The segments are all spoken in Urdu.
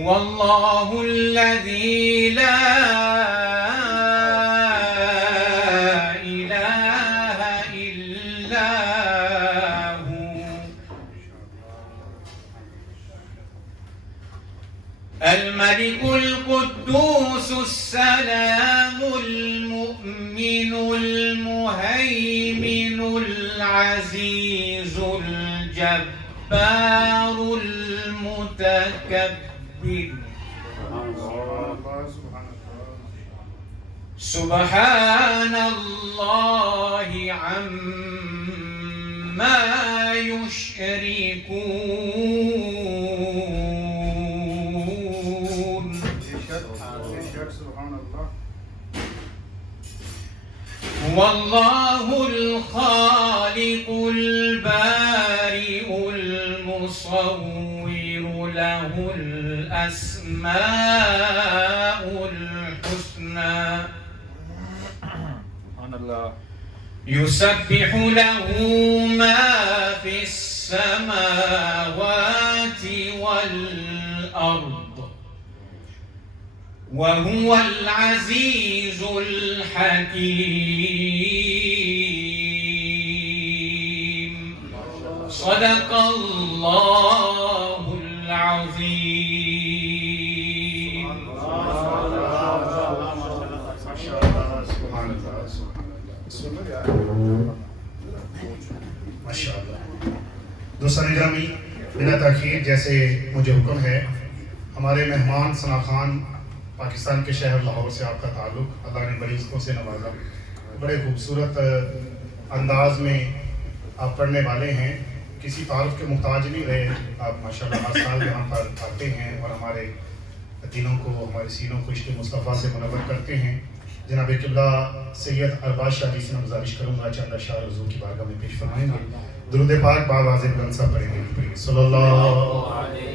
هو الله الذي لا إله إلا هو الملك القدوس السلام المؤمن المهيمن العزيز الجبار المتكبر سبحان الله عما يشركون هو الله الخالق البارئ المصور له الأسماء الحسنى يسبح له ما في السماوات والأرض وهو العزيز الحكيم صدق الله العظيم. ماشاءاللہ. دوستان گرامی، بلا تاخیر جیسے مجھے حکم ہے، ہمارے مہمان ثنا خان پاکستان کے شہر لاہور سے آپ کا تعلق، اللہ نے بڑی عزتوں سے نوازا، بڑے خوبصورت انداز میں آپ پڑھنے والے ہیں، کسی تعارف کے محتاج نہیں رہے. آپ ماشاءاللہ ہر سال یہاں پر آتے ہیں اور ہمارے دلوں کو، ہمارے سینوں کو عشق مصطفیٰ سے منور کرتے ہیں. جناب قبلہ سید ارباز شاہ جی سے میں گزارش کروں گا چند اشعار حضور کی بارگاہ میں پیش فرمائیں گے. درود پاک بآواز بلند سا پڑھیں گے صلی اللہ علیہ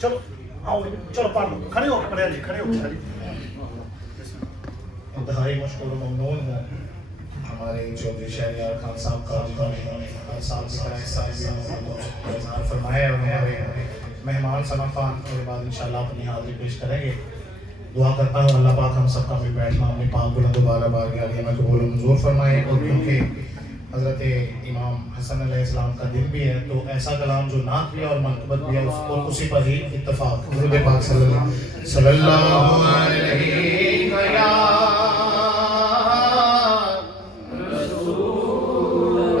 چلو آؤ چلو پڑھ لو، کھڑے ہو کے پڑھے جی، کھڑے ہو کے. انتہائی مشکور و ممنون ہوں ہمارے چودھری شہریار خان صاحب کا، جنہوں نے ہر سال کی طرح اس سال بھی اظہار فرمایا، اور ہمارے مہمان ثنا خان کے بعد انشاءاللہ اپنی حاضری پیش کریں گے. دعا کرتا ہوں اللہ پاک ہم سب کا بھی بیٹھنا اپنی پاک بلند و بالا بارگاہ عالیہ میں قبول و منظور فرمائے. اور کیونکہ حضرت امام حسن علیہ السلام کا دن بھی ہے تو ایسا کلام جو نعت بھی ہے اور منقبت بھی ہے اور اسی پر ہی اتفاق. درود پاک صلی اللہ علیہ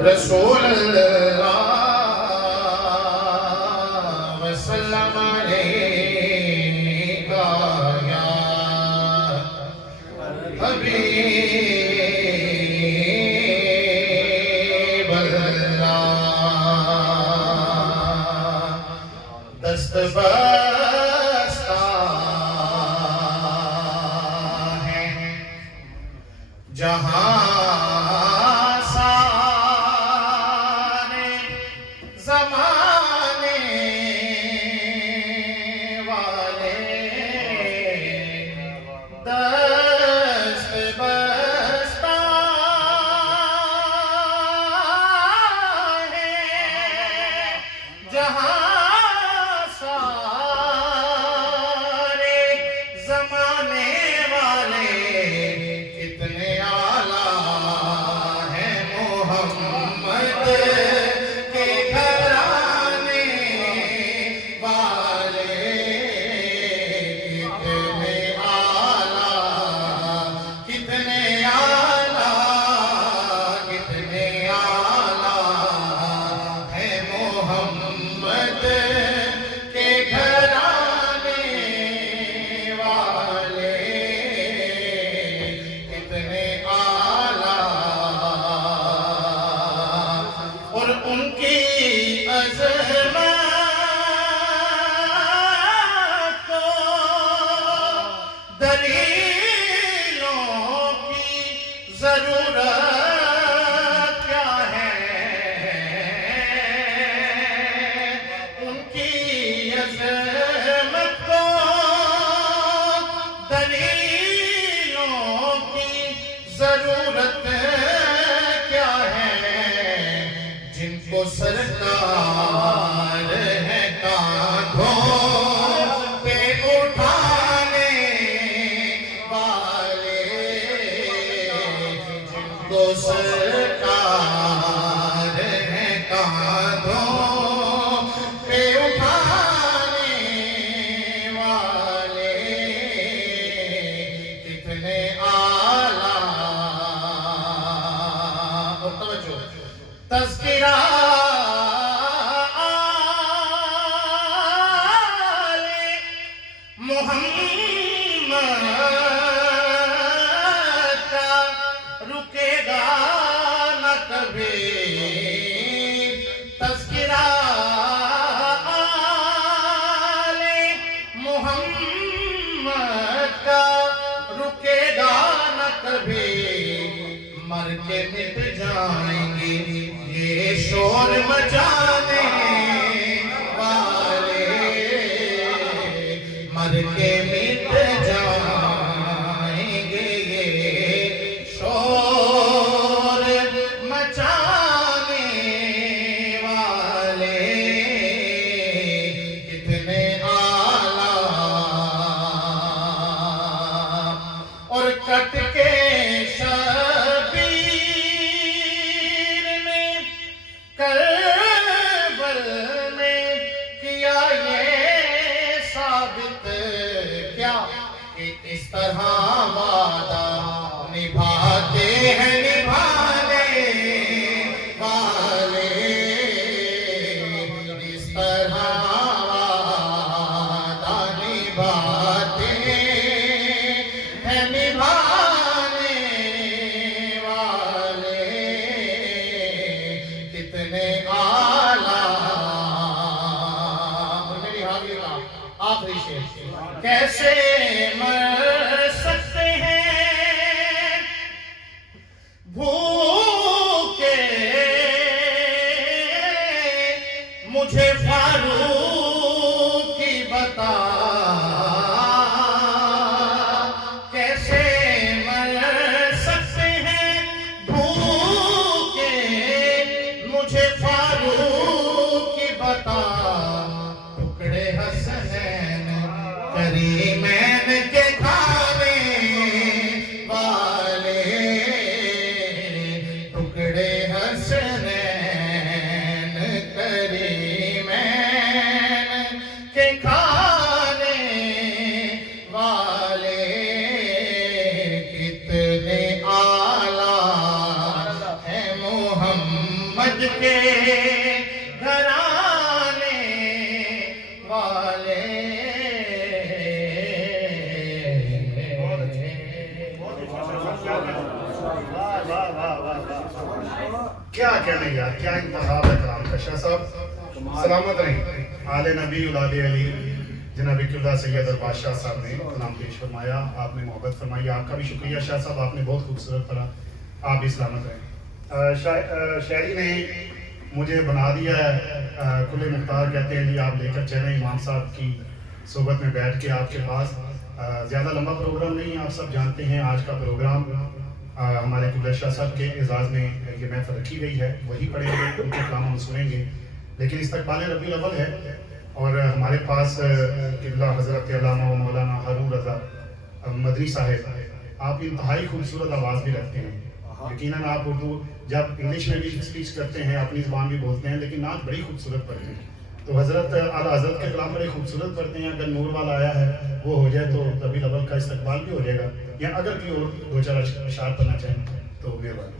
رسول اللہ وسلم علیکہ یا حبیب اللہ. دست بستہ ہے جہاں زمانے والے کتنے اعلیٰ محمد کا رکے گا نہ کبھی تذکرہ آل محمد کا رکے گا نہ کبھی مر کے مٹ جائیں گے یہ شور مچانے والے مر کے مٹ جائیں گے یہ شور مچانے والے کتنے اعلیٰ اور کٹ کے شبیر نے کربل میں کیا یہ ثابت کیا کہ اس طرح وعدہ نبھاتے ہیں نبھانے والے اس طرح وعدہ نبھاتے ہیں نبھانے والے کتنے اعلیٰ میری حاضری کا آخری شعر کیسے مر سکتے ہیں بھوکے مجھے فاروق کی بتا کیسے مر سکتے ہیں بھوکے مجھے فاروق کی بتا ٹکڑے حسنین کریمین کے کھانے والے ٹکڑے حسنین کریمین کے کھانے والے کتنے اعلیٰ ہیں محمد کے گھرانے والے کیا کہنے یار کیا انتخاب ہے کلام کا شاہ صاحب سلامت رہیں آل نبی اولاد علی جناب اللہ سید البادشاہ صاحب نے کلام پیش فرمایا آپ نے محبت فرمائی آپ کا بھی شکریہ شاہ صاحب آپ نے بہت خوبصورت پڑھا آپ بھی سلامت رہیں شاعری نے مجھے بنا دیا ہے کل مختار کہتے ہیں جی آپ لے کر چلیں امام صاحب کی صحبت میں بیٹھ کے آپ کے پاس زیادہ لمبا پروگرام نہیں آپ سب جانتے ہیں آج کا پروگرام ہمارے قبلہ شاہ صاحب کے اعزاز میں یہ محفل رکھی گئی ہے وہی پڑھیں گے ان کے کلام ہم سنیں گے لیکن استقبال ربیع الاول ہے اور ہمارے پاس قبلہ حضرت علامہ و مولانا ہارون رضا مدنی صاحب آپ انتہائی خوبصورت آواز بھی رکھتے ہیں یقیناً آپ اردو جب انگلش میں بھی اسپیچ کرتے ہیں اپنی زبان بھی بولتے ہیں لیکن نعت بڑی خوبصورت پڑھتے ہیں تو حضرت اعلیٰ حضرت کے کلام بڑے خوبصورت پڑھتے ہیں اگر نور والا آیا ہے وہ ہو جائے تو ربیع الاول کا استقبال بھی ہو جائے گا یا اگر کوئی اور دو چار اشعار پڑھنا چاہیں تو مہربانی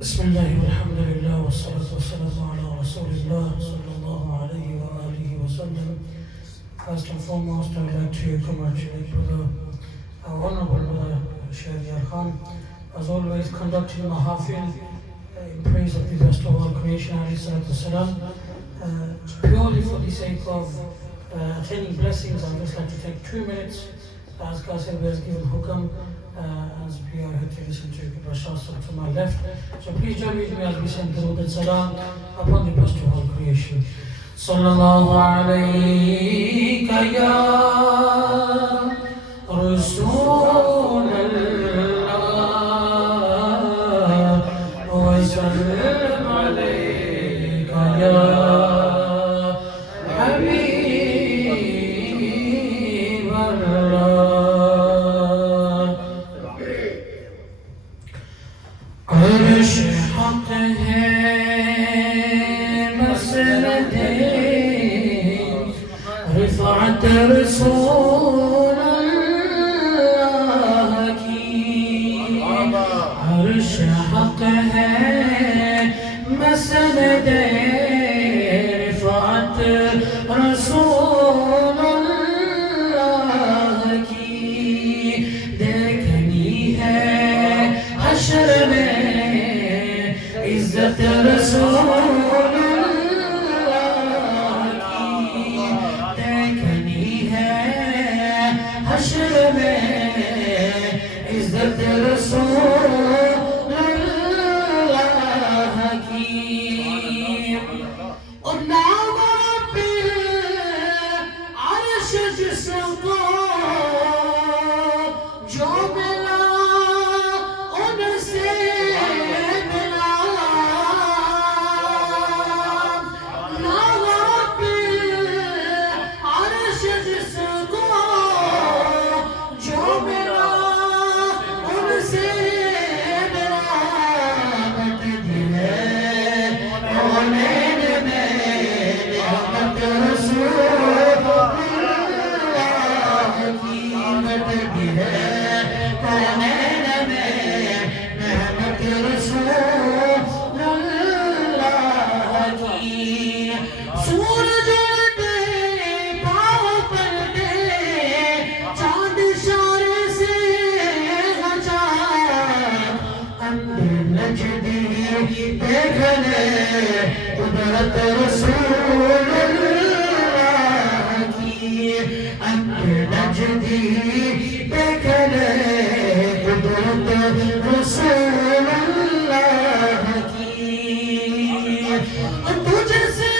بسم الله والحمد لله والصلاة والسلام على رسول الله صلى الله عليه وآله وسلم. First and foremost, I would like to congratulate our Honorable Brother Sheikh Yar Khan, as always conducting Mahafil in praise of the best of all creation, alayhi salatu salam. Purely for the sake of attaining blessings, I would just like to take 2 minutes as Qasir has given hukam. As we are here to listen to Qibla Shah Sahib to my left. So please join with me as we send Durood and Salam upon the best of all creation. Sallallahu alayka ya Rasul Allah wa sallam alayka ya Habib Allah. عرش حق ہے مسند رفعت رسول اللہ کی عرش حق ہے مسند اور نام پہ عرش جس کو جو ملا ان سے ملا نام پہ عرش جس کو جو ملا ان سے قدرت رسول اللہ کی امر نجدی دیکھنے قدرت رسول اللہ کی تجھ سے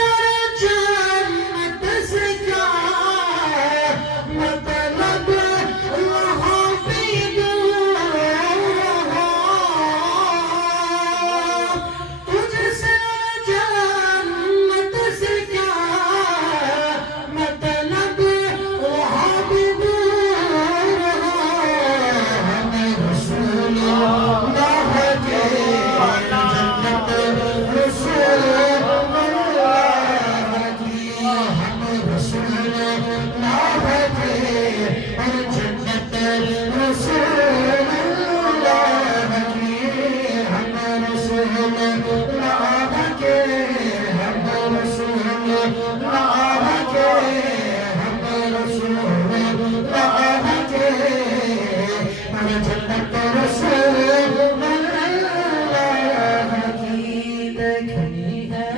جنت سے کیا مطلب وہاں بھی دور رہا تجھ سے جنت سے کیا مطلب وہاں بھی دور رہا ہمیں رسول اللہ کے جنت رسول اللہ کی ہمیں رسول اللہ کے جنت رسول اللہ کی ہمیں رسول اللہ کے ہمیں رسول اللہ کے ہمیں رسول اللہ کے جنت رسول اللہ کی دیکھنی ہے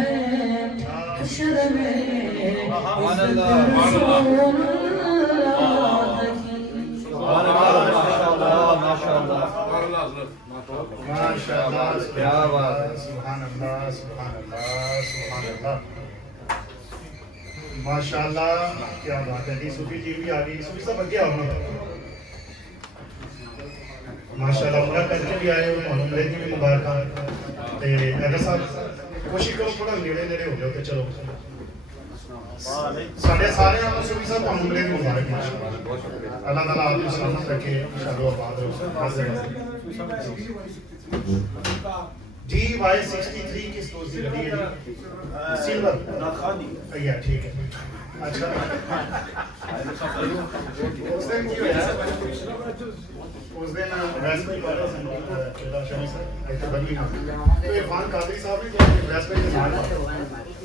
حشر میں رسول اللہ کی ماشاءاللہ کیا بات ہے سبحان اللہ سبحان اللہ سبحان اللہ ماشاءاللہ کیا بات ہے جی صوفی جی بھی آ گئی صوفی صاحب اگے آؤ ماشاءاللہ عمرہ کر کے بھی آئے ہو عمرے کی بھی مبارکاں تے حیدر صاحب کوشش کرو تھوڑا نیڑے نیڑے ہو جاؤ تے چلو سارے آپ صوفی صاحب کو عمرے کی مبارک ماشاءاللہ اللہ تعالیٰ آپ کو سلامت رکھے انشاءاللہ آباد رہو جی وائی 63 کس دوست کی گاڑی ہے جی سلور یا ٹھیک ہے اچھا اس دن کی ہویا اس دن ویسپی بارے سے شمی سر ایک بنی تو عرفان قادری صاحب نے جو ویسپی کے نام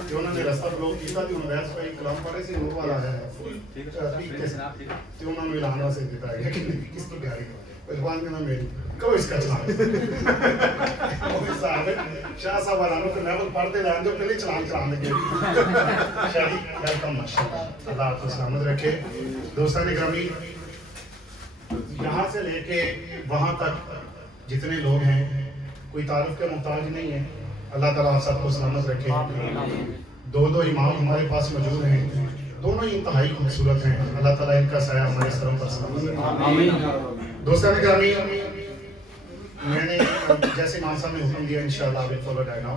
جو انہوں نے رستہ بلوک کیا تھا انہوں نے ویسپی کلام پڑھے سے وہ والا ہے تو انہوں نے اعلانہ سے دیتا ہے کہ کس کی گاڑی عرفان کے نام میری کو اس کا چلان شاہ صاحب والانوں کے محبت پڑھتے لائن جو پہلے چلان لگے شاہی ویلکم ماشاءاللہ اللہ آپ کو سلامت رکھے دوستان گرامی یہاں سے لے کے وہاں تک جتنے لوگ ہیں کوئی تعارف کے محتاج نہیں ہے اللہ تعالیٰ آپ سب کو سلامت رکھے دو امام ہمارے پاس موجود ہیں دونوں ہی انتہائی خوبصورت ہیں اللہ تعالیٰ ان کا سایہ ہمارے سروں پر سلامت رکھے دوستان گرامی میں نے جیسے امام صاحب نے حکم دیا انشاءاللہ I will follow that now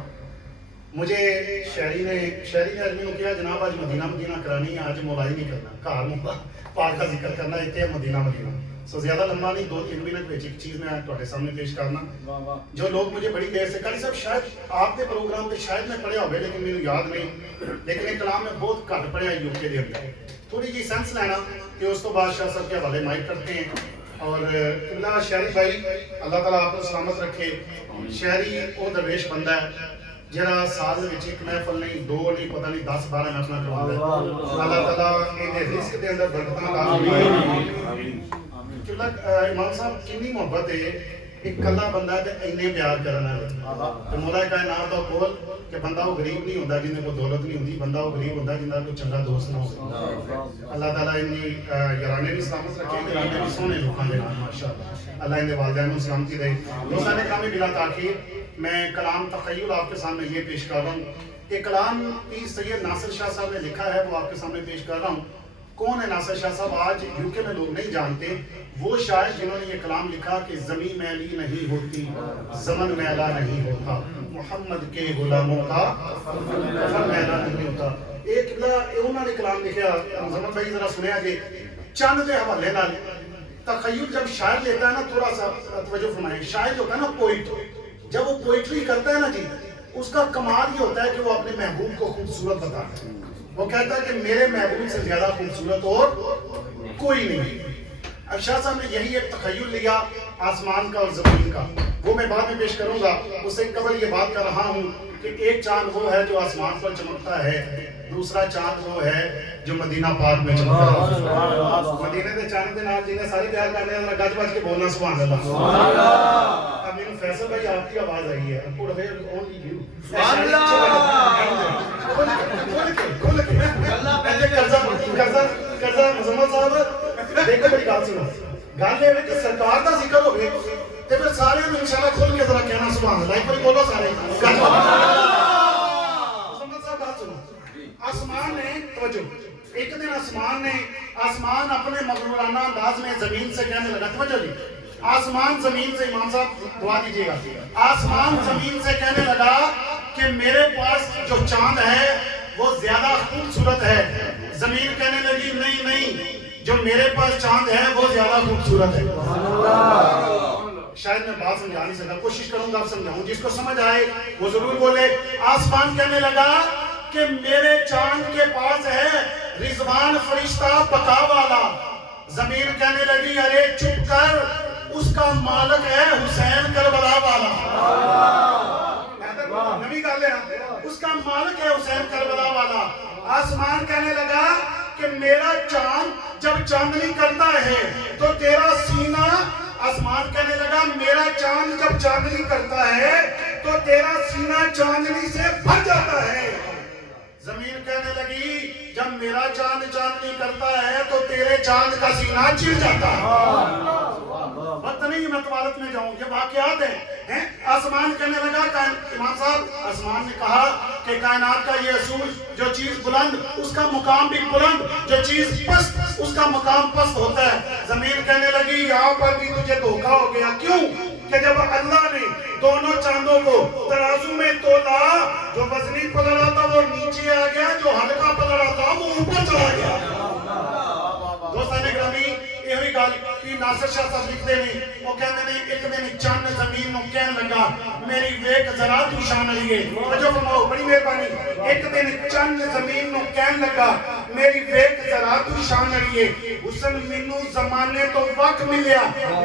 مجھے شہری نے آدمی کو کیا جناب آج مدینہ کرانی ہے آج مولائی نہیں کرنا کار مولا پاک کا ذکر کرنا ہے مدینہ سو زیادہ لمبا نہیں 2-3 منٹ ایک چیز میں تھوڑے سامنے پیش کرنا جو لوگ مجھے بڑی دیر سے قاری صاحب شاید آپ کے پروگرام پہ شاید میں پڑھیا ہوئے لیکن میرے یاد نہیں لیکن ایک کلام میں بہت گھٹ پڑھیا یو کے دے اندر تھوڑی جی سینس لینا کہ اس تو بعد شاہ صاحب کے حوالے مائک کرتے ہیں اور اللہ شہری بھائی اللہ تعالیٰ آپ کو سلامت رکھے شہری وہ درویش بندہ ہے جرا سال میں ایک محفل نہیں 2 نہیں پتہ نہیں 10-12 محفل کرواتا ہے اللہ تعالیٰ ان رزق کے اندر برکتاں عطا فرمائے امام صاحب کتنی محبت ہے ایک کلا بندہ تے اینے پیار کرنا ہے تے مولا کائنات دا قول کہ بندہ وہ غریب نہیں ہوندا جن کو دولت نہیں ہوندی بندہ وہ غریب ہوندا جن دا کوئی چنگا دوست نہ ہو اللہ تعالیٰ انی یارانے بھی سلامت رکھے یارانے بھی سونے لوکاں دے نام ماشاءاللہ اللہ ان دے والدین نوں سلامتی دے دوستاں نے کام بلا تاخیر میں کلام تخیل آپ کے سامنے یہ پیش کر رہا ہوں کہ کلام پیر سید ناصر شاہ صاحب نے لکھا ہے، وہ آپ کے سامنے پیش کر رہا ہوں۔ کون ہے ناصر شاہ صاحب؟ آج یو کے میں لوگ نہیں جانتے۔ وہ شاعر جنہوں نے یہ کلام لکھا کہ زمین میلی نہیں ہوتی، زمن میلا نہیں ہوتا، محمد کے غلاموں کا کفن میلا نہیں ہوتا۔ ایک انہوں نے کلام لکھا، مزمل بھائی ذرا سنیا جی، چند کے حوالے نال تخیل جب شاعر لیتا ہے نا، تھوڑا سا توجہ فرمائیں، شاعر جو ہوتا ہے نا پوئٹ، جب وہ پوئٹری کرتا ہے نا جی، اس کا کمال یہ ہوتا ہے کہ وہ اپنے محبوب کو خوبصورت بتاتا ہے۔ وہ کہتا ہے کہ میرے محبوب سے زیادہ خوبصورت اور کوئی نہیں۔ اب شاہ صاحب نے یہی ایک تخیل لیا آسمان کا اور زمین کا، وہ میں بعد میں پیش کروں گا۔ اس سے قبل یہ بات کر رہا ہوں کہ ایک چاند وہ ہے جو آسمان پر چمکتا ہے، دوسرا چاند وہ ہے جو مدینہ پاک میں چمکتا ہے۔ مدینے دے چاند دے نال جنہیں سارے پیار کرنے ہیں، گج بج کے بولنا سبحان اللہ۔ اب میرے فیصل بھائی آپ کی آواز آئی ہے، قرضہ مزمل صاحب دیکھو میری گل سنو، گل یہ ہے کہ سرکار کا ذکر ہو گئے تے پھر سارے نے انشاءاللہ کھل کے ذرا کہنا سبحان اللہ، ایک بار بولو سارے مزمل صاحب گل سنو۔ آسمان نے توجہ، ایک دن آسمان اپنے مغرورانہ انداز میں زمین سے کہنے لگا، توجہ جی، آسمان زمین سے، امام صاحب دعا دیجیے گا، آسمان زمین سے کہنے لگا کہ میرے پاس جو چاند ہے وہ زیادہ خوبصورت ہے۔ زمین کہنے لگی نہیں، جو میرے پاس چاند ہے وہ زیادہ خوبصورت ہے۔ شاید میں بات سمجھا نہیں سکتا، کوشش کروں گا اب سمجھاؤں، جس کو سمجھ آئے وہ ضرور بولے۔ آسمان کہنے لگا کہ میرے چاند کے پاس ہے رضوان فرشتہ بقا والا۔ زمین کہنے لگی ارے چپ کر، اس کا مالک ہے حسین کربلا والا۔ نبی کہا لے اس کا مالک ہے حسین کربلا والا۔ آسمان کہنے لگا کہ میرا چاند جب چاندنی کرتا ہے تو تیرا سینہ، آسمان کہنے لگا میرا چاند جب چاندنی کرتا ہے تو تیرا سینہ چاندنی سے بھر جاتا ہے۔ زمین کہنے لگی جب میرا چاند چاندنی کرتا ہے تو تیرے چاند کا سینہ چڑ جاتا ہے۔ وقت نہیں میں طوالت میں جاؤں، یہ واقعات ہیں۔ آسمان کہنے لگا، امام صاحب آسمان نے کہا کہ کائنات کا یہ اصول، جو چیز بلند اس کا مقام بھی بلند، جو چیز پست اس کا مقام پست ہوتا ہے۔ زمین کہنے لگی یہاں پر بھی تجھے دھوکہ ہو گیا، کیوں کہ جب اللہ نے دونوں چاندوں کو ترازو میں تولا، جو وزنی پلڑا تھا وہ نیچے آ گیا، جو ہلکا پلڑا تھا وہ اوپر چلا گیا۔ دوستان گرامی، یہ ہوئی گل کہ ناصر شاہ صاحب لکھتے ہیں، وہ کہتے ہیں ایک دن چند زمین نو کہنے لگا میری ویک ذرا تو شان لیے، توجہ فرماؤ بڑی مہربانی، ایک دن چند زمین نو کہنے لگا میری ویک ذرا تو شان لیے، حسن مینوں زمانے تو وقت ملیا،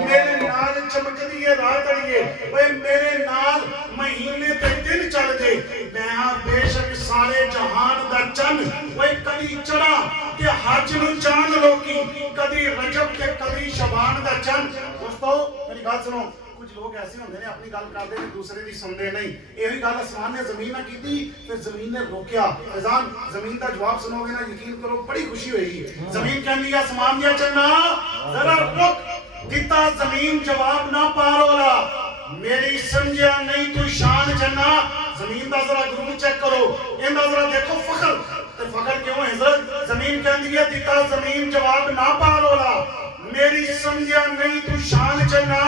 میرے نال چمک دیے رات اڑیے، اوے میرے نال مہینے تے دن چل دے، میں ہاں بے شک سارے جہان دا چند، اوے کبھی چڑھا کہ حج نو چاند لوکی، کبھی رجب تے کبھی شبان دا چند۔ دوستو میری بات سنو، کچھ لوگ ایسے ہوندے نے اپنی گل کرتے ہیں دوسرے دی سنتے نہیں۔ یہی گل آسمان نے زمین نہ کی تھی، پھر زمین نے روکیا۔ فیضان زمین کا جواب سنو گے نا یقین کرو بڑی خوشی ہوئی۔ زمین کہنے لگی آسمان دیا چنا ذرا رک، دیتا زمین جواب نہ پارولا، میری سمجھا نہیں تو شان چنا۔ زمین دا ذرا گروہ چیک کرو، ان دا ذرا دیکھو فخر، فخر کیوں ہے حضرت؟ زمین کہنے لگی دیتا زمین جواب نہ پارولا، میری سمجھا نہیں تو شان چنا،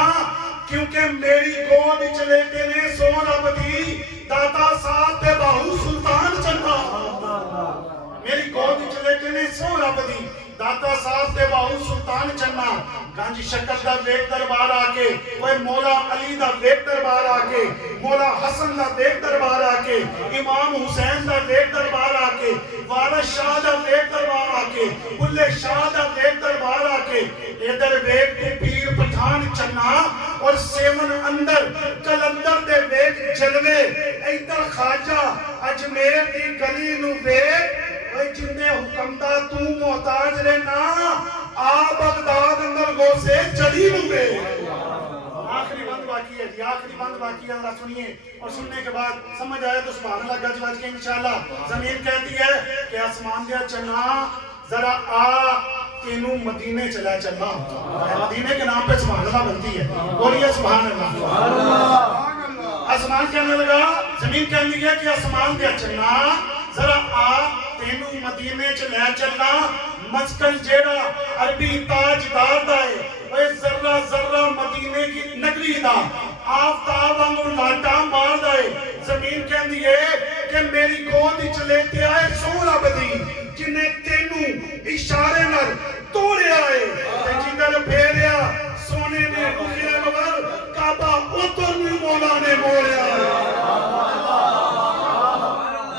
کیونکہ میری گود چلے کے نے سون ابدی داتا ساتھ تے باہو سلطان چنا۔ میری گود چلے کے نے سون ابدی داتا صاحب تے باہو سلطان چنا۔ گنج شکر دا ویک دربار آکے، وہ مولا علی دا ویک دربار آکے، مولا حسن دا ویک دربار آکے، امام حسین دا ویک دربار آکے، وارث شاہ دا ویک دربار آکے، بلے شاہ دا ویک دربار آکے، ادھر ویک تے پیر پٹھان چنا، اور سیون اندر کلندر دے ویک جلوے، ادھر خواجہ اجمیر دی گلی نو ویک، جندے حکم دا تو محتاج رہنا، آ بغداد اندر گو سے چلی نوے۔ آخری بند باقی ہے جی، آخری بند باقی ہے، ذرا سنیے، اور سننے کے بعد سمجھ آئے تو سبحان اللہ گج بج کے انشاءاللہ۔ زمین کہتی ہے کہ آسمان دیا چنا ذرا آ تینوں مدینے چلا چلنا، مدینے کے نام پہ سبحان اللہ بنتی ہے، بولیے سبحان اللہ۔ آسمان کہنے لگا زمین کہنے لگا کہ آسمان دیا چلنا ذرا آپ تینوں مدینے چ لے چلنا مسکن جیڑا عربی تاجدار دا ہے وہ ذرہ ذرہ مدینے کی نگری دا آفتاب وانگو لاٹا مار دا ہے زمین کہندی ہے کہ میری گود وچ لیٹے آئے سو رب دی جنہیں تینوں اشارے نال توڑے آئے تے جدھر پھیریا سونے نے اخرے مگر کعبہ اتر بھی مولا نے موڑیا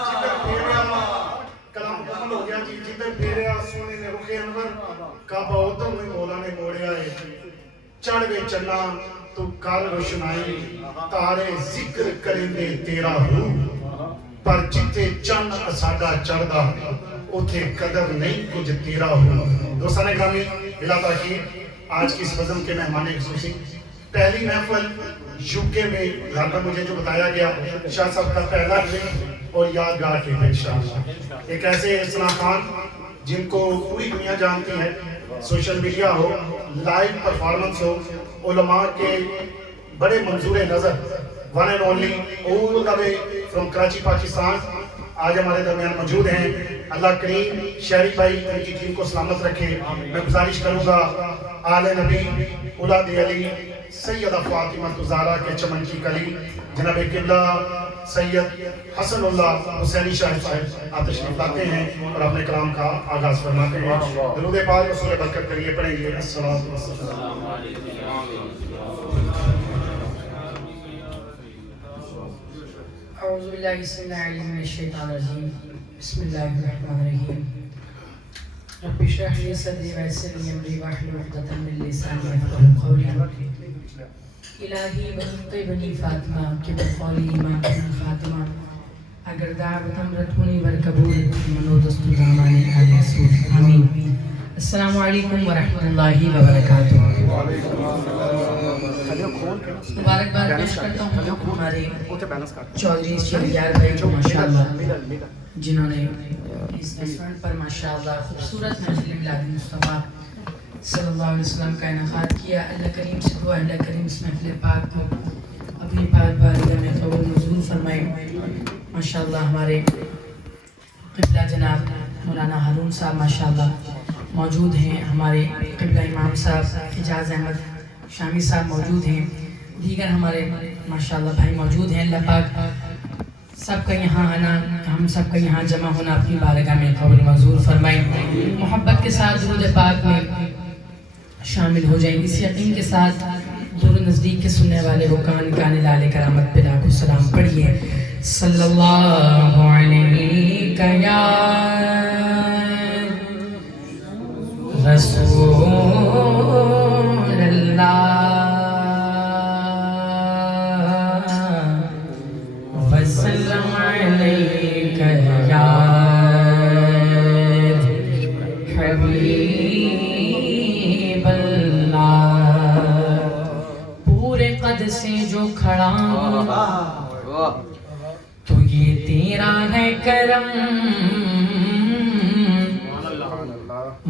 جدھر پھیریا کلام مکمل ہو گیا جی جدھر پھیریا سونے نے رخ انور کعبہ اتر بھی مولا نے موڑیا ہے چڑھ گئے چلنا تو کر روشنائی تارے ذکر کریں گے تیرا ہو پر جتے چند ساڈا چڑھدا اوتھے قدر نہیں کچھ تیرا ہو دوستان گرامی بلا تاکید آج کی اس بزم کے مہمان خصوصی پہلی محفل یوکے میں گھر پر مجھے جو بتایا گیا شاہ صاحب کا پہلا ٹرپ اور یادگار ٹرپ انشاءاللہ ایک ایسے ثنا خان جن کو پوری دنیا جانتی ہے سوشل میڈیا ہو لائیو پرفارمنس ہو علماء کے بڑے منظور نظر one and only all the way from Karachi Pakistan آج ہمارے درمیان موجود ہیں اللہ کریم شہری بھائی ان کی ٹیم کو سلامت رکھے میں گزارش کروں گا آل نبی اولاد علی سیدہ فاطمہ زہرا کے چمن کی کلی جناب قبلہ سید حسن اللہ حسینی شاہ صاحب آپ تشریف لاتے ہیں اور اپنے کلام کا آغاز فرماتے ہیں درود پاک رسول برکت کریے پڑھیں گے السلام علیکم اعوذ باللہ السميع العليم من الشیطان الرجیم بسم اللہ الرحمن الرحیم رب اشرح لي صدری ویسر لي امری واحلل عقدۃ من لسانی یفقهوا قولی الہی بنی بنی فاطمہ کے بقولی امام خاتمہ اگر دعوتم رتونی ورکبول منو دستو زمانی آل رسول آمین السلام علیکم ورحمۃ اللہ وبرکاتہ مبارکباد پیش کرتا ہوں ہمارے چودھری شہریار بھائی کو ماشاءاللہ جنہوں نے اس ریسٹورنٹ پر ماشاءاللہ خوبصورت محفل میلاد مصطفیٰ صلی اللہ علیہ وسلم کا انعقاد کیا اللہ کریم سے دعا اللہ کریم اس محفل پاک کو اپنی پاک بارگاہ میں قبول منظور فرمائے ماشاءاللہ ہمارے قبلہ جناب مولانا ہارون صاحب ماشاءاللہ موجود ہیں ہمارے قبلہ امام صاحب اعجاز احمد شامی صاحب موجود ہیں دیگر ہمارے ماشاءاللہ بھائی موجود ہیں اللہ پاک سب کا یہاں آنا ہم سب کا یہاں جمع ہونا اپنی بارگاہ میں قبول منظور فرمائیں محبت کے ساتھ درود پاک میں شامل ہو جائیں اس یقین کے ساتھ دور نزدیک کے سننے والے وہ کان لال کرامت پہ لاکھوں سلام پڑھیے صلی اللہ علیہ یا رسول اللہ وسلم علیک یا حبیب پورے قد سے جو کھڑا تو یہ تیرا ہے کرم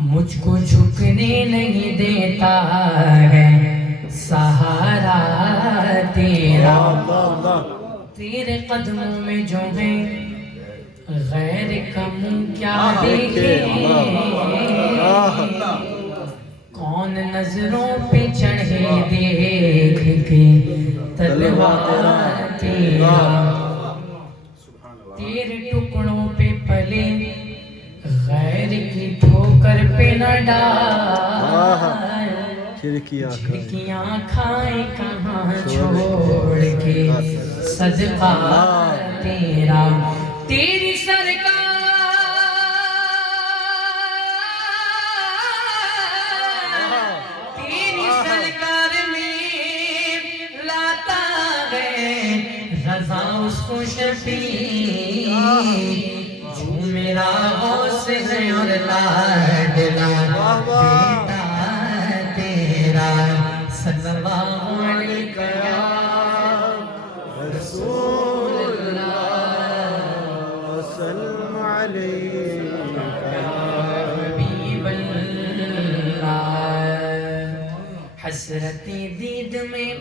مجھ کو جھکنے نہیں دیتا ہے سہارا تیرا تیرے قدموں میں جو ہے غیر کم کیا دیکھے کون نظروں پہ چڑھے دیکھ کے تلوار تیرا تیرے ٹکڑوں پہ پلے غیر کی ٹھوکر پہ نہ ڈال جھڑکیاں کھائے کہاں چھوڑ کے صدقہ تیرا تیری سرکار تیری سرکار میں لاتا ہے رضا اس کو شفیع جو میرا غوث ہے اور لاڈلا بیٹا تیرا صلی اللہ علیہ رسول اللہ وسلم علیہ حبیب اللہ حسرت دید میں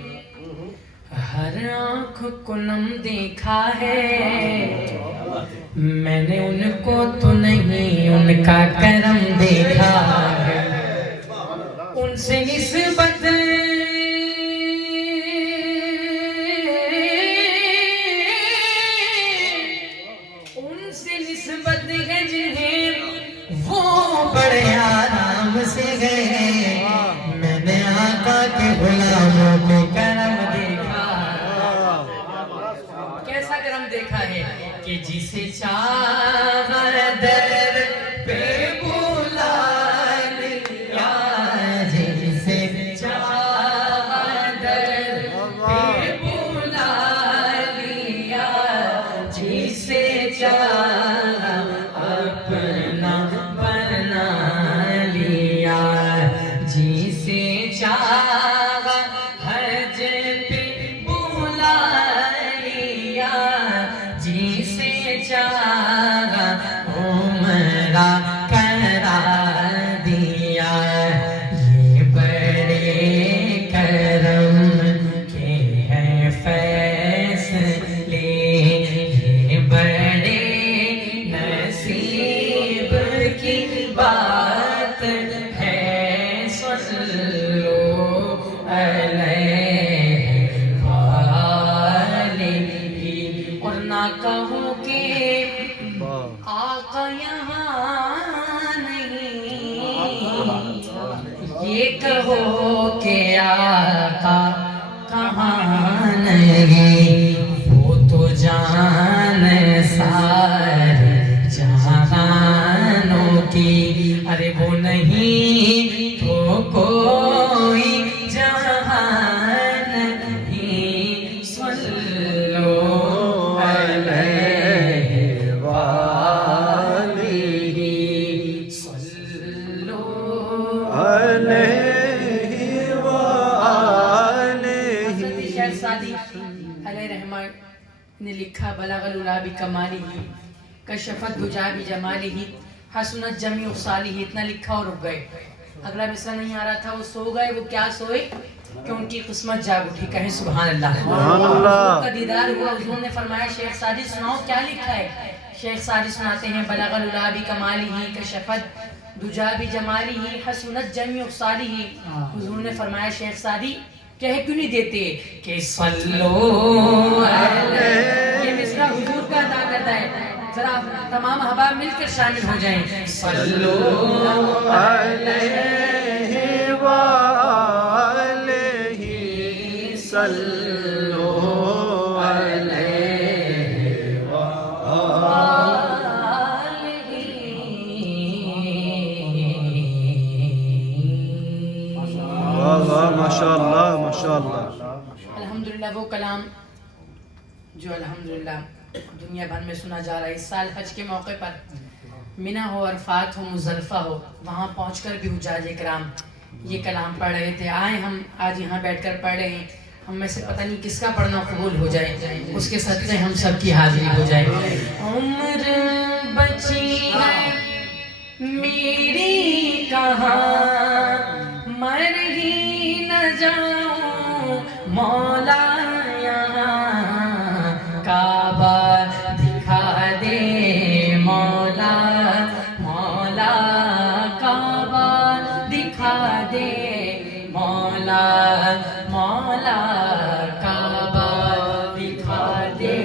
ہر آنکھ کو نم دیکھا ہے میں نے ان کو تو نہیں ان کا کرم دیکھا ہے ان سے نسبت ہے جنہیں وہ بڑے آرام سے گئے میں نے آقا کے غلاموں کو کرم دیکھا کیسا کرم دیکھا ہے کہ جسے چاہا در پہ بلا لیا جسے چاہا در پہ بلا لیا جسے چاہا اپنا بنا لیا جسے چاہا حج پہ بلا لیا جسے چاہا عمرہ کرا دیا یہ بڑے کرم کے ہیں فیصلے یہ بڑے نصیب کی بات ہے صلو علیہ وآلہ اور نہ کہو کہ آقا یہاں نہیں یہ کہو کہ آقا کہاں نہیں وہ تو جان سارے جہانوں کی ارے وہ نہیں تو کوئی جہان نہیں صلو علیہ وآلہ صلو علیہ وآلہ حضرت شیخ سعدی علیہ رحمہ نے لکھا بلغ العلا بکمالہ کشفت دجا بجمالہ حسنت جمیع خصالہ اتنا لکھا اور رک گئے اگلا مصرع نہیں آ رہا تھا وہ سو گئے وہ کیا سوئے کہ ان کی قسمت جاگ اٹھی کہیں سبحان اللہ حضور کا دیدار ہوا حضور نے فرمایا شیخ سعدی سناؤ کیا لکھا ہے شیخ سعدی سناتے ہیں بلغ العلا بکمالہ کشفت دجا بجمالہ حسنت جمیع خصالہ حضور نے فرمایا شیخ سعدی کہہ کیوں نہیں دیتے کہ صلو علیہ یہ مصرع حضور کا ادا کرتا ہے ذرا تمام احباب مل کر شامل ہو جائیں صلو علیہ وآلہ صلو علیہ ماشاءاللہ ماشاءاللہ الحمدللہ وہ کلام جو الحمدللہ دنیا بھر میں سنا جا رہا ہے اس سال حج کے موقع پر منی ہو عرفات ہو مزدلفہ ہو وہاں پہنچ کر بھی حجاج کرام یہ کلام پڑھ رہے تھے آئے ہم آج یہاں بیٹھ کر پڑھ رہے ہیں ہم میں سے پتہ نہیں کس کا پڑھنا قبول ہو جائے اس کے صدقے ہم سب کی حاضری ہو جائے عمر بچی ہے میری کہاں مر ہی نہ جاؤں مولا یہاں کعبہ دکھا دے مولا مولا کعبہ دکھا دے مولا مولا کعبہ دکھا دے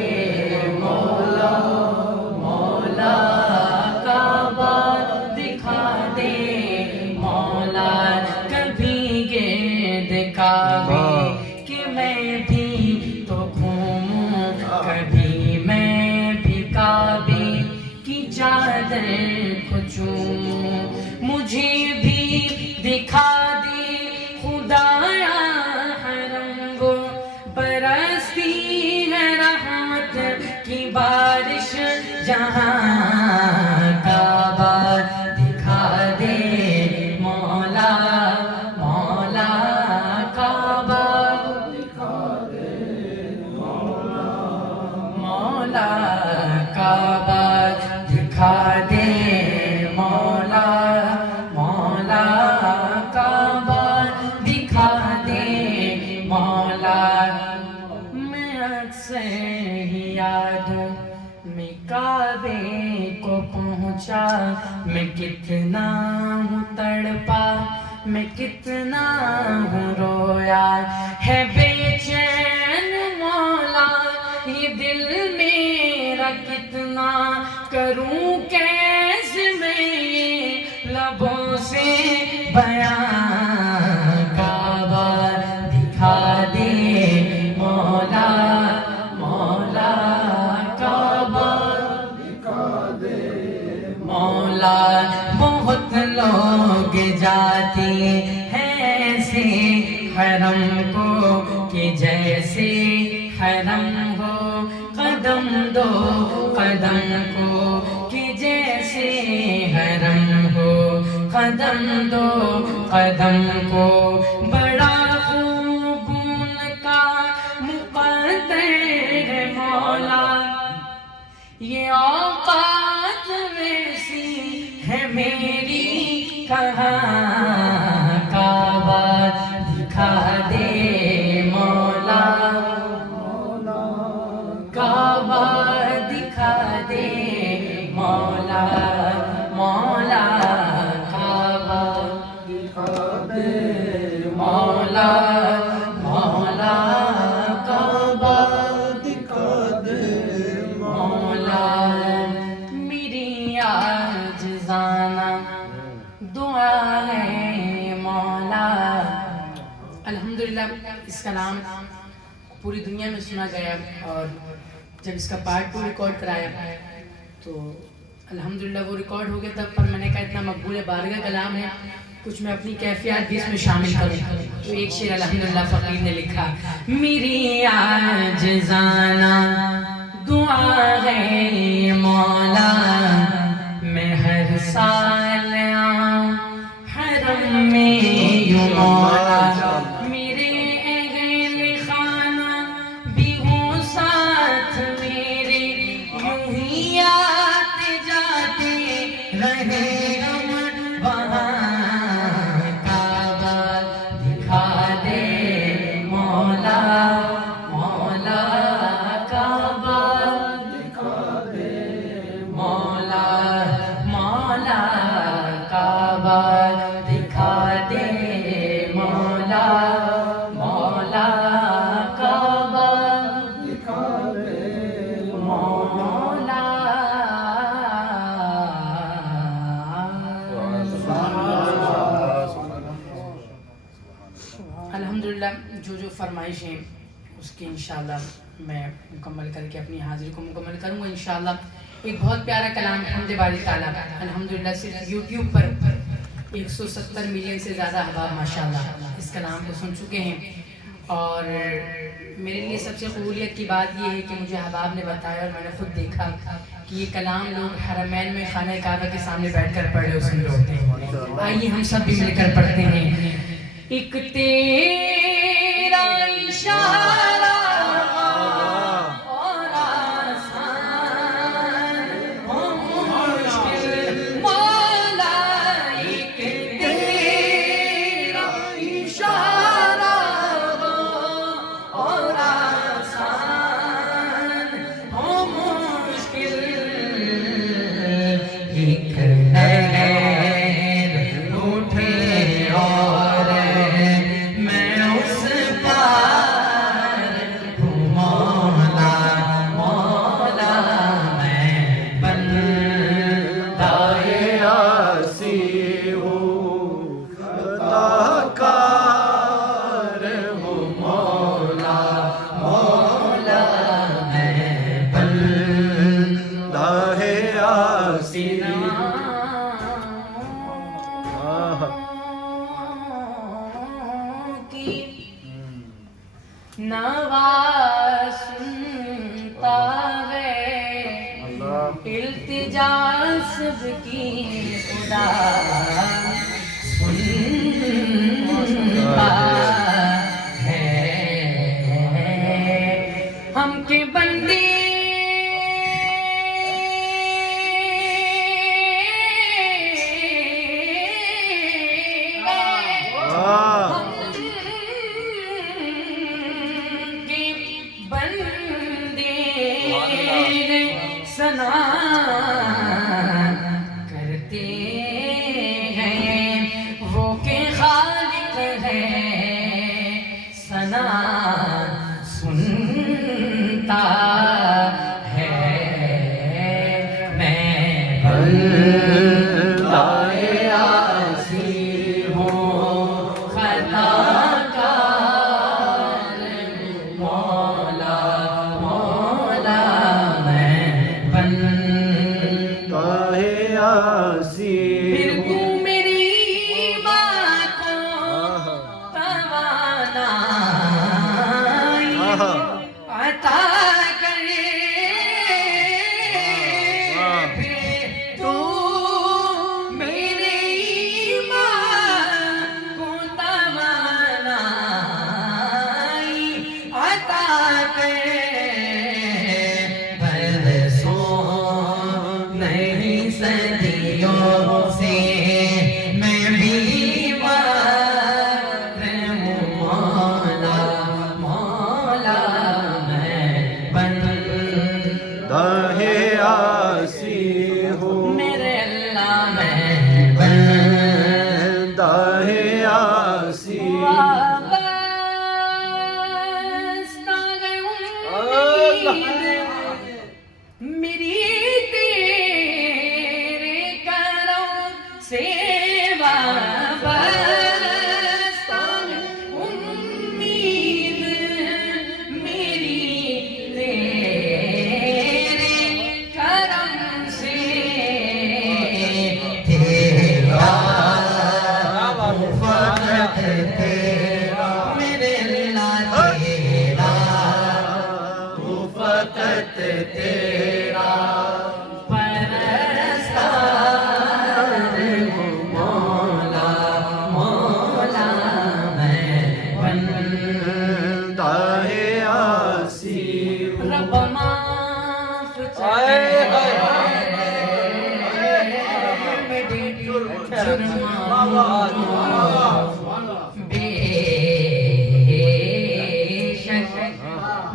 مولا مولا کعبہ دکھا دے مولا کبھی گرد کعبے کہ میں بھی تو گھوموں کبھی میں بھی کعبے کی چادر کو چوموں مجھے بھی دکھا دے خدایا حرم وہ برستی ہے رحمت کی بارش جہاں کعبہ دکھا دے مولا مولا کعبہ دکھا دے مولا کعبہ دکھا دے مولا مولا کعبہ دکھا دے مولا کو پہنچا میں کتنا ہوں تڑپا میں کتنا ہوں رویا ہے بے چین مولا یہ دل میرا کتنا کروں کیسے میں یہ لبوں سے بیان کعبہ دکھا دے مولا مولا کعبہ دکھا دے مولا بہت لوگ جاتے ہیں ایسے حرم کو کہ جیسے حرم ہو قدم دو قدم کو کہ جیسے حرم ہو قدم دو قدم کو بڑا خوب ان کا مقدر ہے مولا یہ اوقات ویسی ہے میری کہاں کعبہ دکھا دے مولا کعبہ دکھا دے مولا مولا کعبہ دکھا دے مولا مولا کعبہ دکھا دے مولا میری عاجزانہ دعا ہے مولا الحمدللہ اس کا نام پوری دنیا میں سنا گیا اور جب اس کا پارٹ 2 ریکارڈ کرایا تو الحمدللہ وہ ریکارڈ ہو گیا تب پر میں نے کہا اتنا مقبول بارگاہ کلام ہے کچھ میں اپنی کیفیات بھی اس میں شامل کروں تو ایک شعر الحمدللہ فقیر نے لکھا میری عاجزانہ دعا ہے مولا میں ہر سال آؤں حرم میں یوں مولا میرے اہل خانہ بھی ہوں ساتھ میرے یوں ہی آتے جاتے رہے ہم وہاں کعبہ دکھا دے مولا مولا کعبہ دکھا دے مولا مولا کعبہ دکھا دے مولا مولا کعبہ دکھا دے مولا الحمدللہ جو فرمائش ہیں اس کی انشاءاللہ میں مکمل کر کے اپنی حاضری کو مکمل کروں گا انشاءاللہ ایک بہت پیارا کلام حمد باری تعالیٰ الحمدللہ صرف یوٹیوب پر 170 ملین سے زیادہ احباب ماشاءاللہ اس کلام کو سن چکے ہیں اور میرے لیے سب سے قبولیت کی بات یہ ہے کہ مجھے احباب نے بتایا اور میں نے خود دیکھا کہ یہ کلام لوگ حرمین میں خانہ کعبہ کے سامنے بیٹھ کر پڑھ رہے سن رہے ہوتے ہیں آئیے ہم سب بھی مل کر پڑھتے ہیں ایک تیرا اشارہ اور آسان ہو مشکل مولا ایک تیرا اشارہ اور آسان ہو مشکل ایک لہر اٹھے اور میں اس پار ہوں مولا مولا میں بندہ آسی ہوں خطا کار ہوں مولا مولا میں بندہ آسی نوا سنتا ہے التجا سب کی خدا سنتا ہے ہم کے بندے سنا بندہ عاصی ہوں خطا کار مولا مولا میں بندہ عاصی پھر تو میری باتوں توانائی عطا کرے پھر تو میری بات کو توانائی عطا کرے برسوں نہیں صدیوں سے میں بیمار ہوں مولا مولا میں بندہ عاصی ہوں میرے اللہ میں بندہ عاصی وابستہ ہے امید میری تیرے کرم سے وابستہ ہے امید میری تیرے کرم سے تیرا فقط تیرا میرے اللہ تیرا فقط تیرا پرستار ہوں مولا مولا میں بندہ عاصی رب معاف بے شک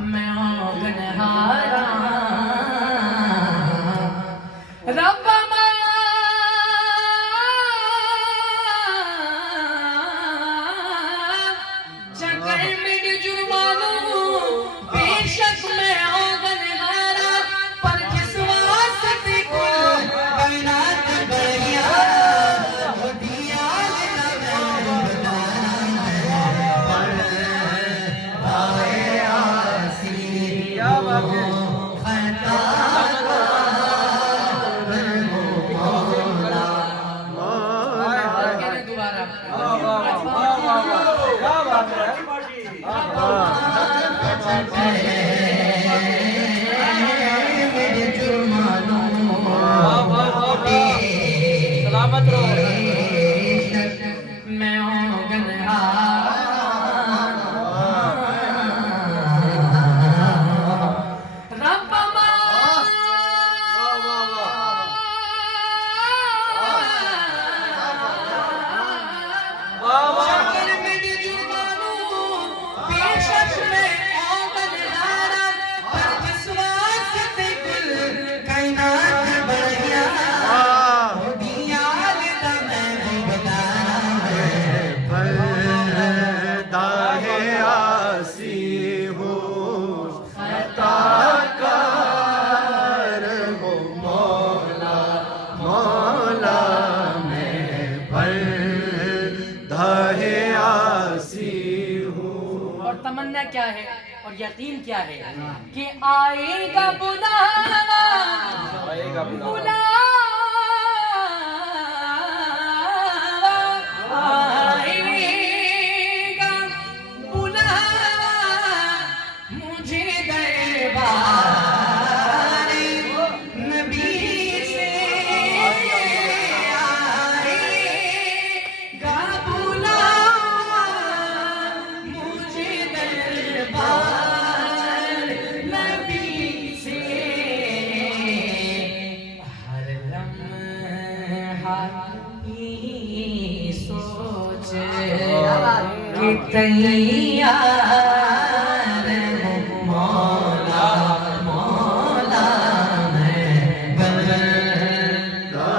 میں گنہارا رب چکر میرے جرمانوں بے شک میں گنہارا پر جس واسطے کو کائنات بڑھیا وہ دیا سلامت رہو میں تمنا کیا ہے اور یقین کیا ہے کہ آئے گا بلاوا بلاوا آئے گا بلاوا مجھے دربار نبی سے آئے گا بلاوا مجھے دربار نبی سے ہر لمحہ یہ سوچ کہ تیار ہوں مولا مولا میں بندہ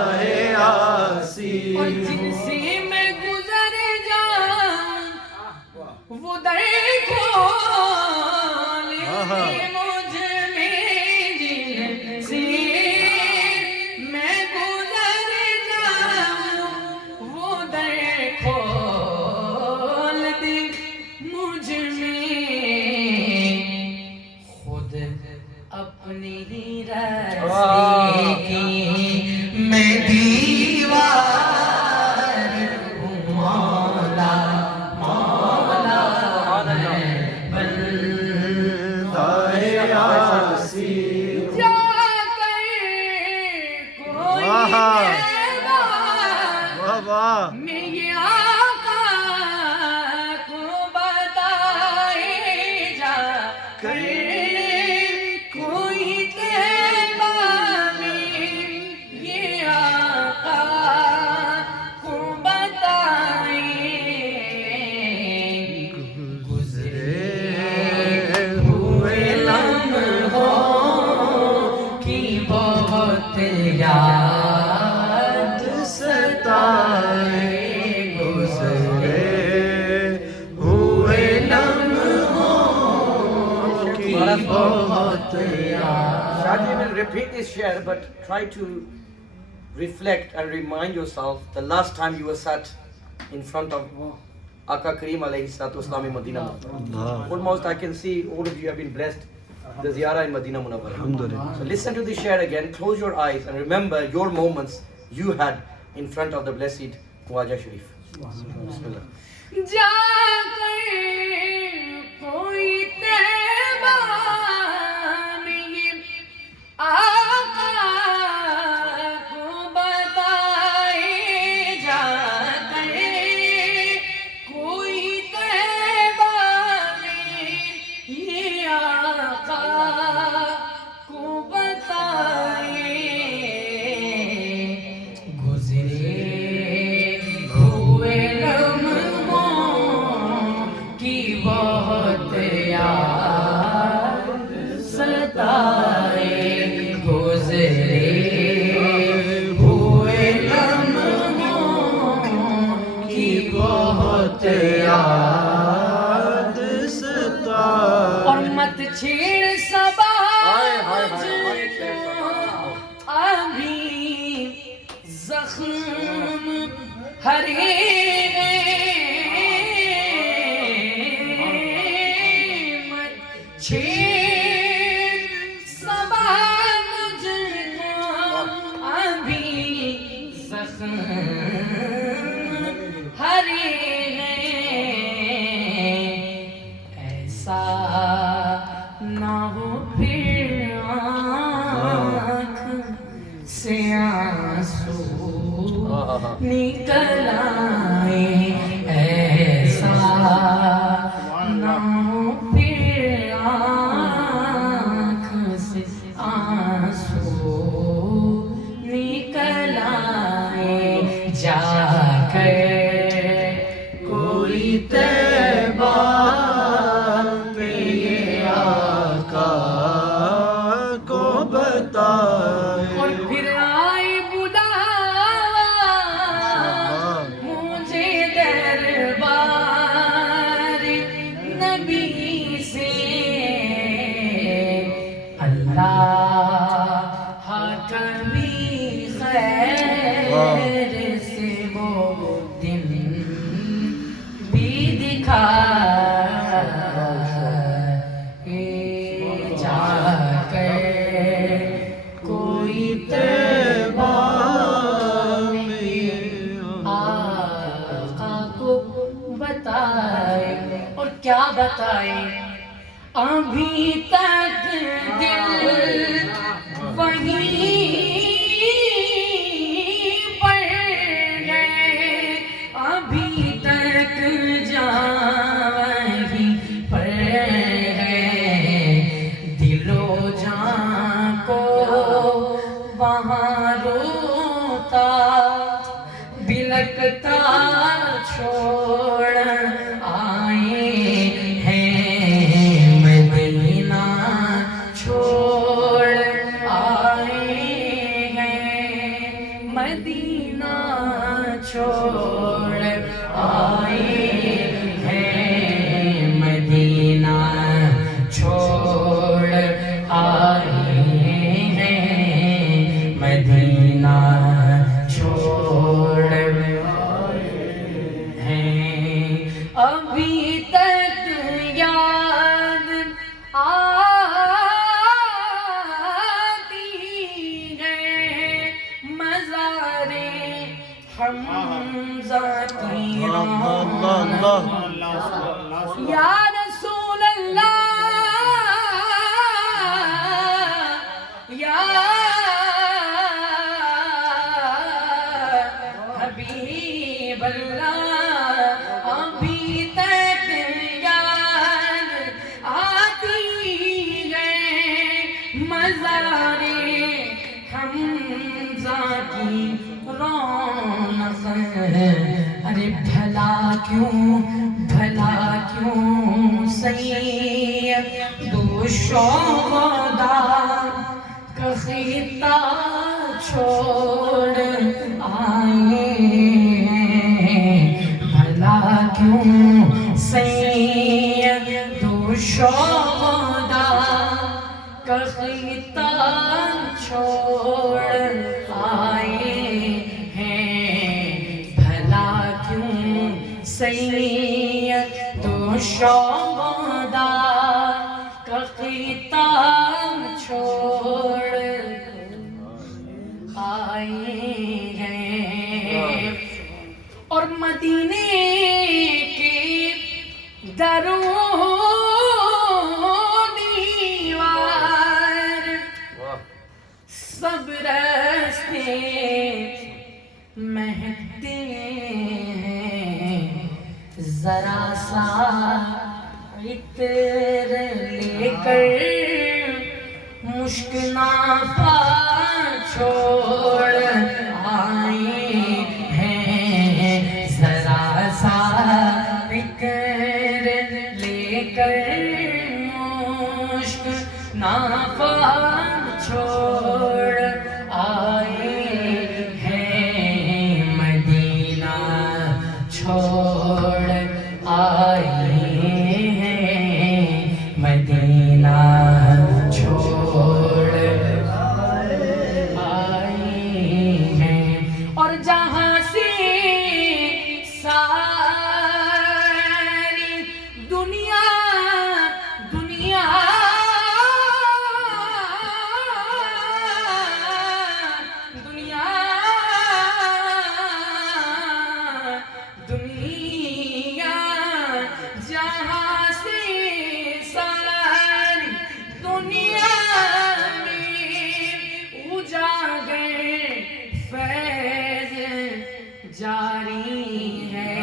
عاصی اور جن سے میں گزر جاؤں وہ در کھولے مجھ میں جن سے میں گزر میں یہ آقا کو بتائے جا کر کوئی طیبہ میں یہ آقا کو بتائے گزرے ہوئے لمحوں کی بہت یاد ستائے گزرے ہوئے لمحوں کی بہت یاد. Shadi will repeat this share, but try to reflect and remind yourself the last time you were sat in front of Aka Kareem alayhi salatu wasalam in Medina. Almost I can see all of you have been blessed the ziyarah in Medina Munawwara. So listen to this share again, close your eyes and remember your moments you had in front of the blessed Khwaja Sharif. Bismillah. جا کر کوئی طیبہ میں یہ آقا کو بتائے جا کر کوئی طیبہ میں یہ آقا کو بتائے گزرے ہوئے لمحوں کی بہت یاد ستائے گزرے ہوئے لمحوں کی بہت یاد ستائے اور مت چھیڑ سباج کو ابھی زخم ہرے مت چھیڑ سباج کو ابھی زخم ہرے ایسا نہ ہو پھر آنکھ سے آنسو نکل آئے ایسا نہ ہو پھر آنکھ سے آنسو نکل آئے جا کر کوئی طیبہ پہ یہ آقا کو بتائے اور پھر آئے بلاوا مجھے دربار نبی سے اللہ کبھی خیر سے وہ دن بھی دکھا جا کر کوئی طیبہ میں آقا کو بتائے اور کیا بتائے ابھی تک دل وہیں پر ہے ابھی تک جان وہیں پر ہے دل و جان کو وہاں روتا بلکتا چھوڑ آئے ہیں مدینہ چھوڑ آئے ہیں مدینہ چھوڑ آئے ہیں مدینہ چھوڑ آئے ہیں مدینہ چھوڑ ہیں ابھی تک یاد آتی ہے مزار حمزہ کی یا رسول اللہ یا حبیب بلّا ابھی تک یاد آتی ہے مزارِ حمزہ کی رونق ارے بھلا کیوں سید و شودا کا خطہ چھوڑ آئے ہیں بھلا کیوں سید و شودا کا خطہ چھوڑ آئے ہیں بھلا کیوں سید و شودا کا خطہ چھوڑ آئے ہیں اور مدینے کے دروں دیوار سب راستے مہکتے ہیں ذرا سا عطر لے کر مشک نافہ چھوڑ آئے ہیں ذرا سا عطر لے کر مشک نافہ چھوڑ آئے ہیں مدینہ چھوڑ آئے ہیں مدینہ چھوڑ آئے ہیں اور جہاں سے ساری دنیا جہاں سے ساری دنیا میں اجاگر فیض جاری ہے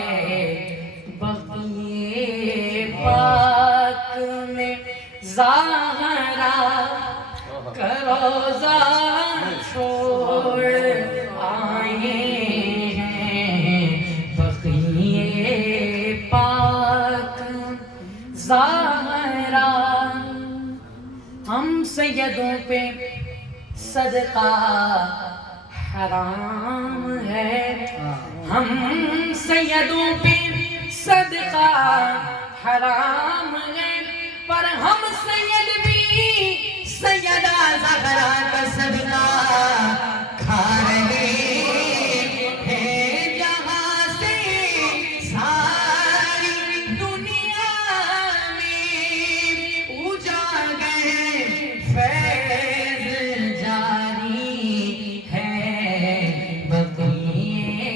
بقیے پاک میں زہرا کا روضہ چھوڑ آئے ہیں بقیے پاک زہرا ہم سیدوں پہ صدقہ حرام ہے ہم سیدوں پہ صدقہ حرام ہے پر ہم سید بھی سیدہ زہرا کا صدقہ کھا رہے ہیں جہاں سے ساری دنیا میں اجاگر فیض جاری ہے بقیے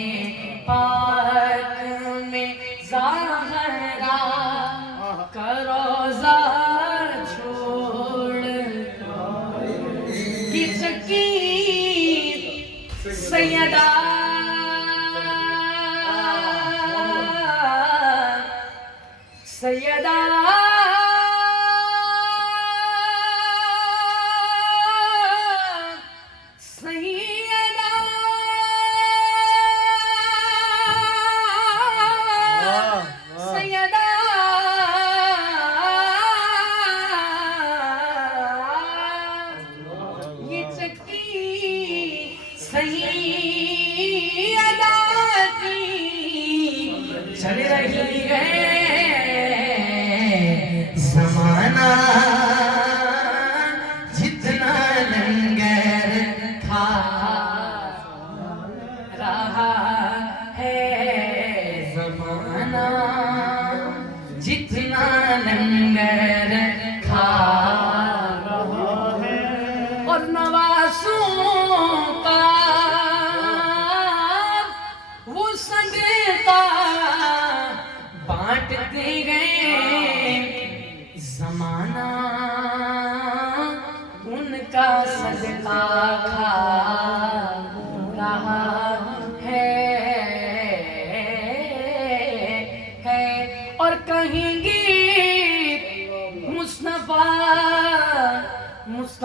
پاک میں زہرا کا روضہ چھوڑ کی چکی سیدہ سیدہ یہ چکی سیدہ کی چل رہی ہے زمانہ جتنا لنگر کھا رہا ہے زمانہ جتنا لنگر کھا رہا ہے اور نوازوں کا وہ صدقہ بانٹتے گئے زمانہ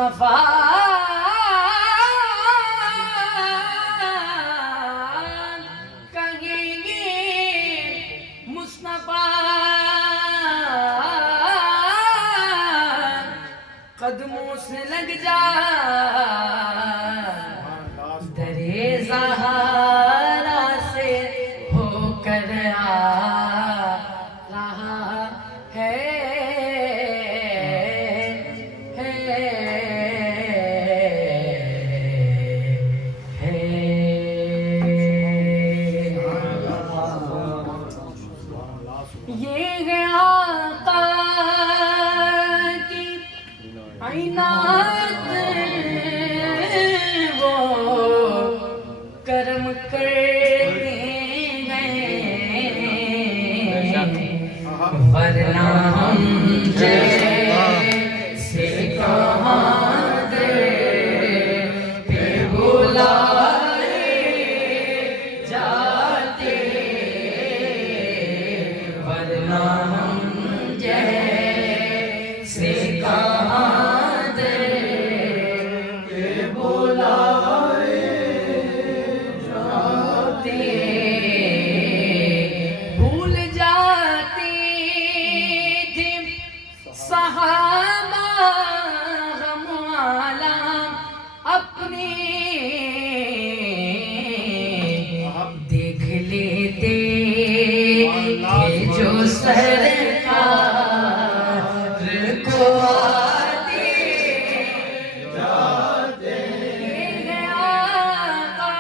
مصطفیٰ کہیں گے مصطفیٰ قدموں سے لگ جا درے زہارا سے ہو کر آ رہا ہے یہ ہے آقا کی عینات وہ کرم کرتے ہیں ورنہ ہم جیسے کہاں پہ بلائے جاتے ورنہ ہم جیسے کہاں پہ بلائے جاتے بھول جاتے تھے صحابہ غم عالم اپنے دیکھ لیتے کہ جو سرکار کو آتے جاتے ہیں آقا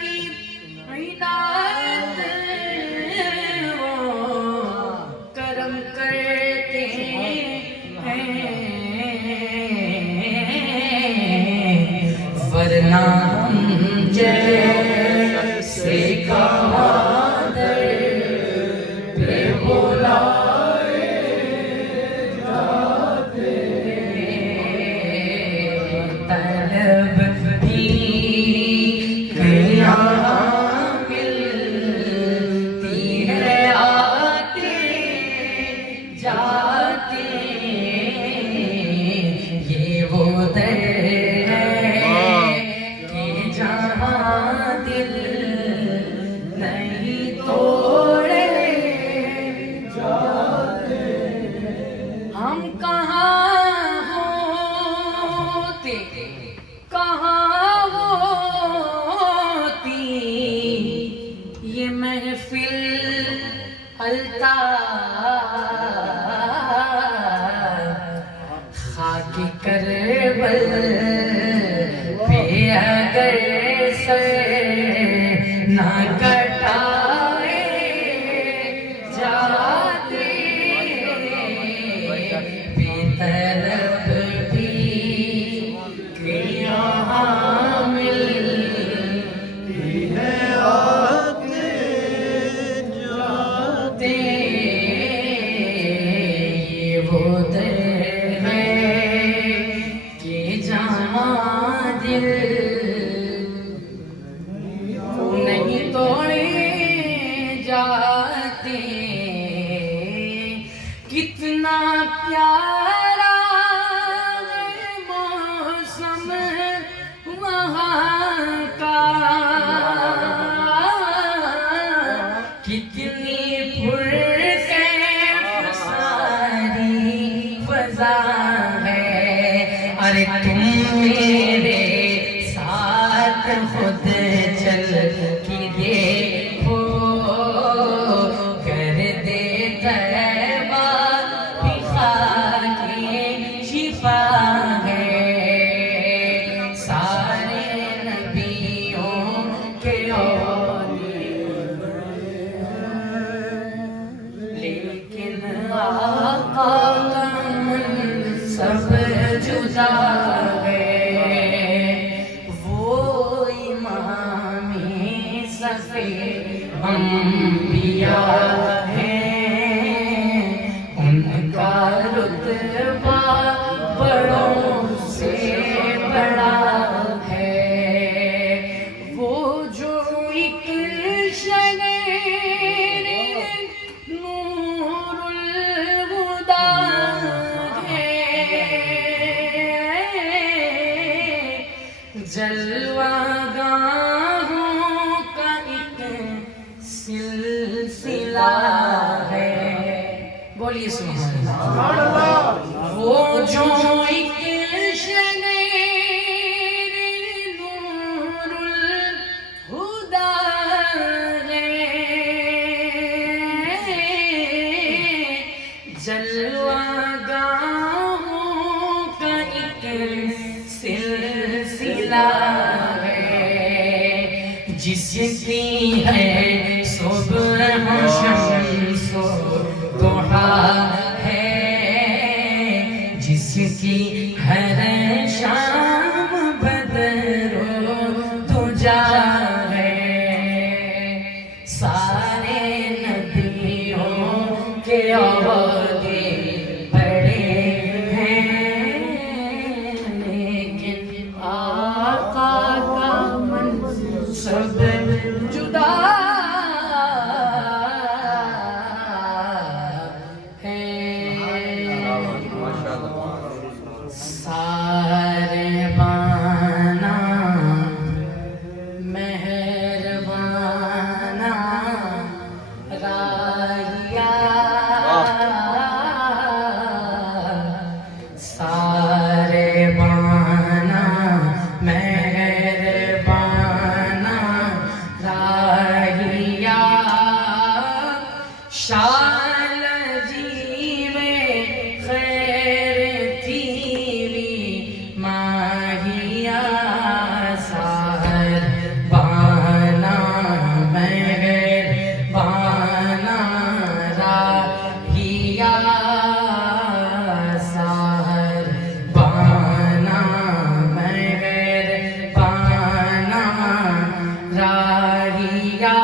کی عنایت وہ کرم کرتے ہیں ورنہ ہم جیسے کمادر پہ بلائے جاتے طلب بھی یہاں ملتی ہے آتے جاتے یہ وہ در ہے کہ جہاں دل نہیں توڑے جاتے ہم کہاں ہوتے کہاں ہوتی یہ محفل الطاف خاک کربل پہ اگر سر نہ کٹائے جاتے بے طلب بھی کہ یہاں ملتی ہے آتے جاتے یہ وہ در ہے کہ جہاں دل نہیں توڑے جاتے کتنا پیارا ہے موسم وہاں کا کتنی پرکیف ساری فضا ہے ارے تم میرے ساتھ خود چل کے دیکھو کر دے طیبہ بھی خاک شفا ہے سارے نبیوں کے لیکن آقا کا سب جدا ہے وہ امام صفِ انبیاء ہیں ان کا رتبہ بڑوں سے بڑا ہے وہ جو ایک شگیر نور الہدیٰ ہے بولیے سبحان اللہ. وہ جو ایک شنیر نور الہدا ہے، جلوہ گاہوں کا ایک سلسلہ ہے، جس کی ہے صبح شمس و ضحیٰ ہے، جس کی ہر شام بدر و دجا ہے، سارے نبیوں کے عہدے بڑے ہیں، لیکن آقا کا منصب جدا ہے. سارے بانا مہربانا راہیا، سارے بانا مہربانا راہیا، شال جیوے خیر تیری ماہیا، سار بانا مہربانا راہیا، سار بانا مہربانا راہیا،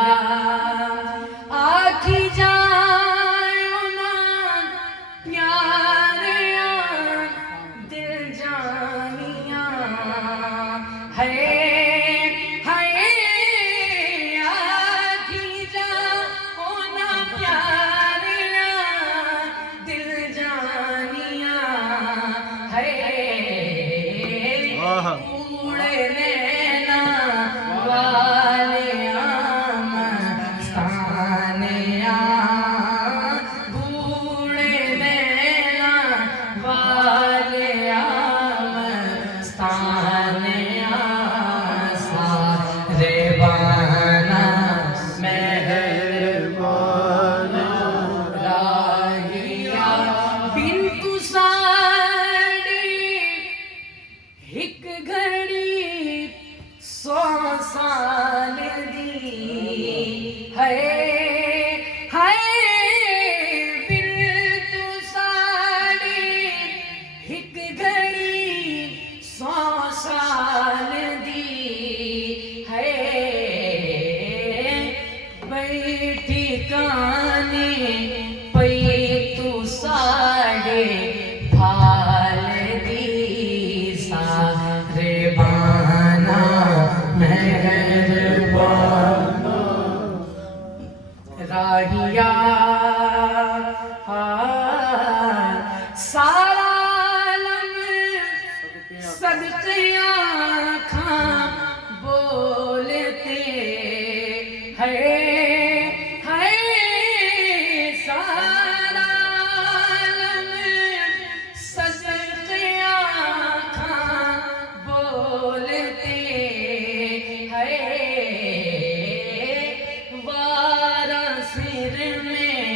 آکھی جائیں نا پیاریاں دل جانیاں، ہے آکھی جائیں نا پیاریاں دل جانیاں، ہے کوڑے لینا والے مستانیاں، بوڑے لینا والے مستانیاں، سارے بانا مہربانا راہیا، بنت ساڑی ایک گھڑی 100 سال دی ہے، بنت ساڑی ایک گھڑی 100 سال دی ہے، بیٹھی کانے پئی تو ساڑے بھال دی، سارے بانا مہربانا راہیا، سارا عالم صدقے آنکھاں بولتے ہیں، سارا عالم صدقے آنکھاں بولتے ہیں، وارا سر میں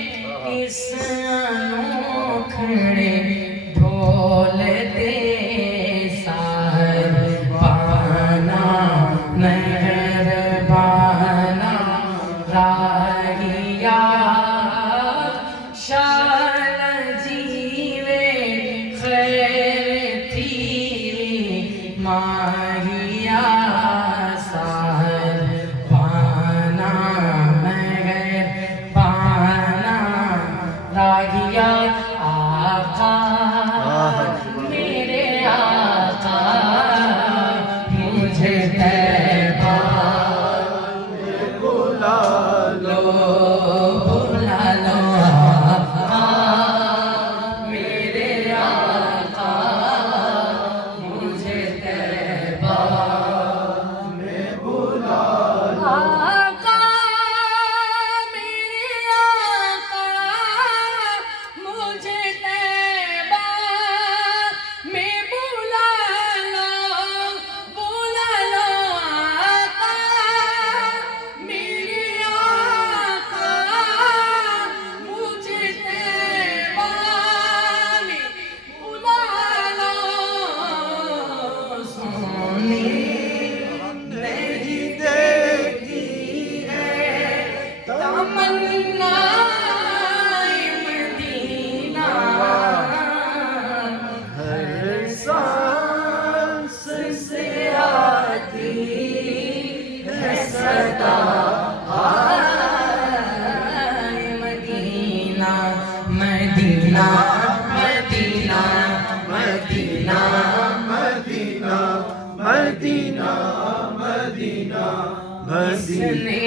اس نے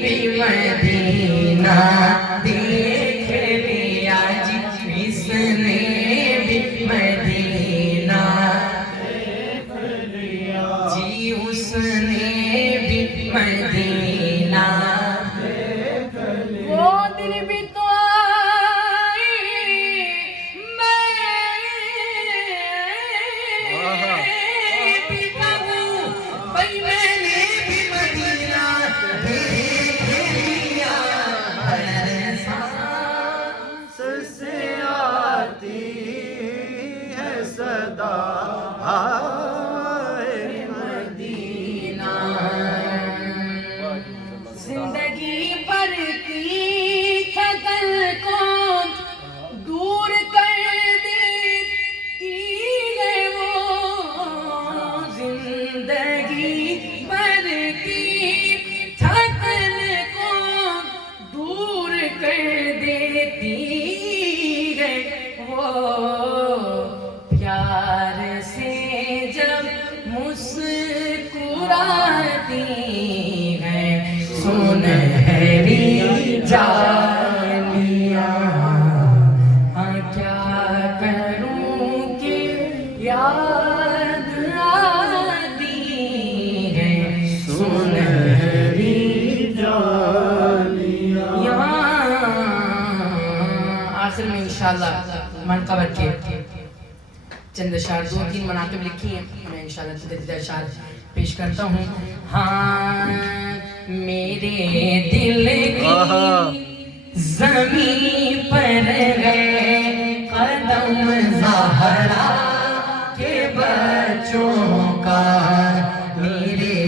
بھی مدینہ دیکھ لیا جی، اس نے بھی مدینہ دیکھ لیا جی، اس نے بھی مدینہ دیکھ لیا، وہ دن بھی تو زندگی پر کی تھکن کو دور کر دیتی ہے وہ، زندگی پر کی تھکن کو دور کر دیتی ہے وہ، پیار سے جب مسکراتی ہے سنہری جالیاں، ہاں کیا کروں کہ یاد آتی ہے سنہری جالیاں۔ آخر میں انشاءاللہ منقبت کے چند اشعار، 2-3 مناقب لکھی ہیں، میں انشاءاللہ چند اشعار پیش کرتا ہوں۔ ہاں میرے دل کی زمین پر ہے قدم زہرا کے بچوں کا، میرے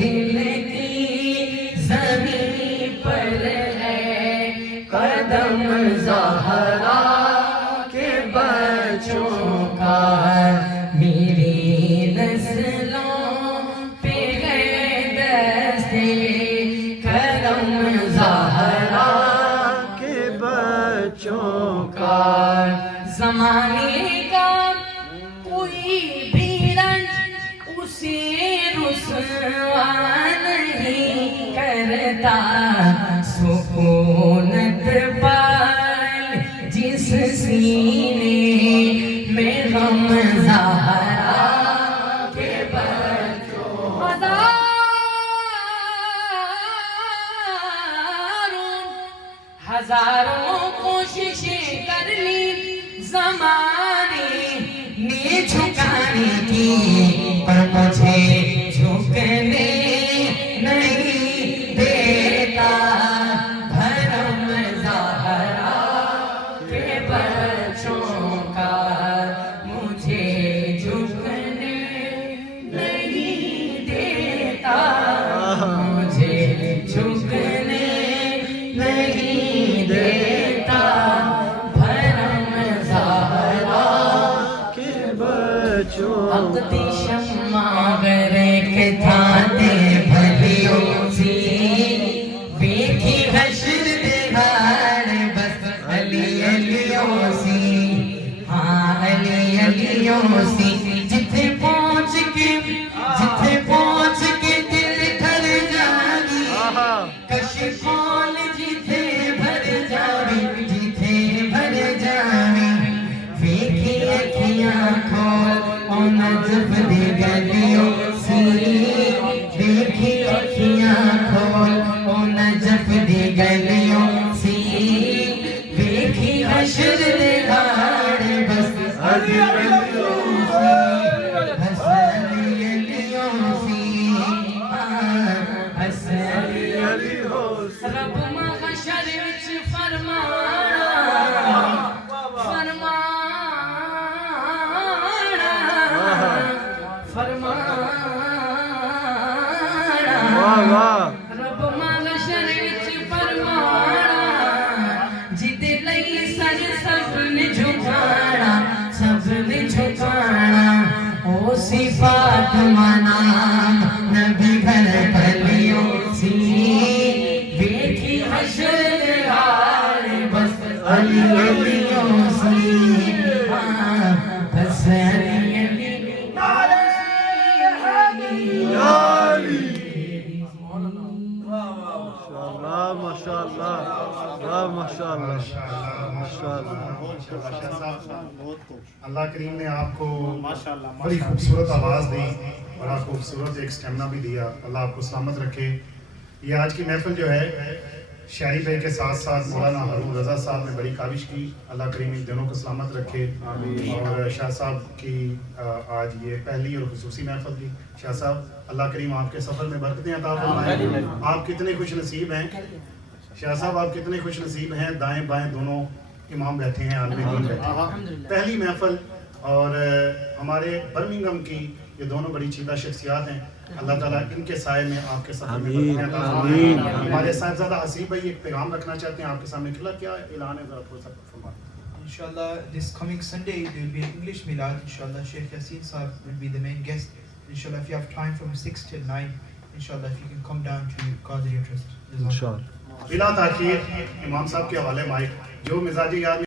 دل کی زمین پر ہے قدم زہرا کے بچوں کا، میری نسلوں پہ ہے دستے کرم زہرا کے بچوں کا، زمانے کا کوئی بھی رنج اسے رسوا نہیں کرتا، سکونت پال جس سینے میں غم زہرا کے بچوں، ہزاروں کوششیں کر لی زمانے نے جھکانے کی، پر مجھے جھکنے نہیں دیتا بھرم زہرا کے بچوں کا، مجھے جھکنے نہیں دیتا، مجھے جھکنے نہیں دیتا بھرم زہرا کے بچوں، عقد شمع غرق تھا دے بھلیوں سی، ویکھی حشر دہاڑ بس علی علیوں سی، ہاں علی علیوں سی، جتھے پہنچ کے دل تھر جاگی، کشفول جتھے بھر جاوی، جتھے بھر جاوی، ویکھی اکھیاں کھول او نجف دی گلیوں سی، ویکھی اکھیاں کھول او نجف دی گلیوں سی، ویکھی حشر دہاڑ بس علی علیوں سی، بس علی علیوں سی، بس علی علیوں سی، رب محشر وچ فرمانا رب محشر وچ فرمانا، جدے لئی سر سب نے جھکانا، سب نے جھکانا، او صفات منام نبی گھر بھلیوں سی، ویکھی حشر دہاڑ بس علی علیوں سی، بس علی علیوں سی، ماشاءاللہ واہ ماشاءاللہ ماشاءاللہ اللہ کریم نے آپ کو بڑی خوبصورت آواز دی، بڑا خوبصورت ایک اسٹیمنا بھی دیا. اللہ آپ کو سلامت رکھے. یہ آج کی محفل جو ہے شاعری بھائی کے ساتھ ساتھ مولانا ہارون رضا صاحب نے بڑی کاوش کی. اللہ کریم ان دونوں کو سلامت رکھے. اور شاہ صاحب کی آج یہ پہلی اور خصوصی محفل تھی. شاہ صاحب اللہ کریم آپ کے سفر میں برکتیں عطا فرمائیں. آپ کتنے خوش نصیب ہیں شاہ صاحب، آپ کتنے خوش نصیب ہیں. دائیں بائیں دونوں امام بیٹھے ہیں، عالم دین بیٹھے ہیں. پہلی محفل اور ہمارے برمنگھم کی یہ دونوں بڑی چیدہ شخصیات ہیں. اللہ تعالیٰ ان کے سائے میں آپ کے سفر میں برکتیں عطا فرمائیں. ہمارے صاحبزادہ حسیب بھائی ایک پیغام رکھنا چاہتے ہیں آپ کے سامنے. کیا اعلان ہے ذرا تھوڑا سا فرمائیں. Inshallah, this coming Sunday there will be an English Milad. Inshallah, Sheikh Yassin Sahib will be the main guest. Inshallah, if you have time from 6 till 9, inshallah, if you can come down to Qadri Trust. انشاءاللہ. بلا تاخیر امام صاحب کے حوالے مائک جو مزاجی یاد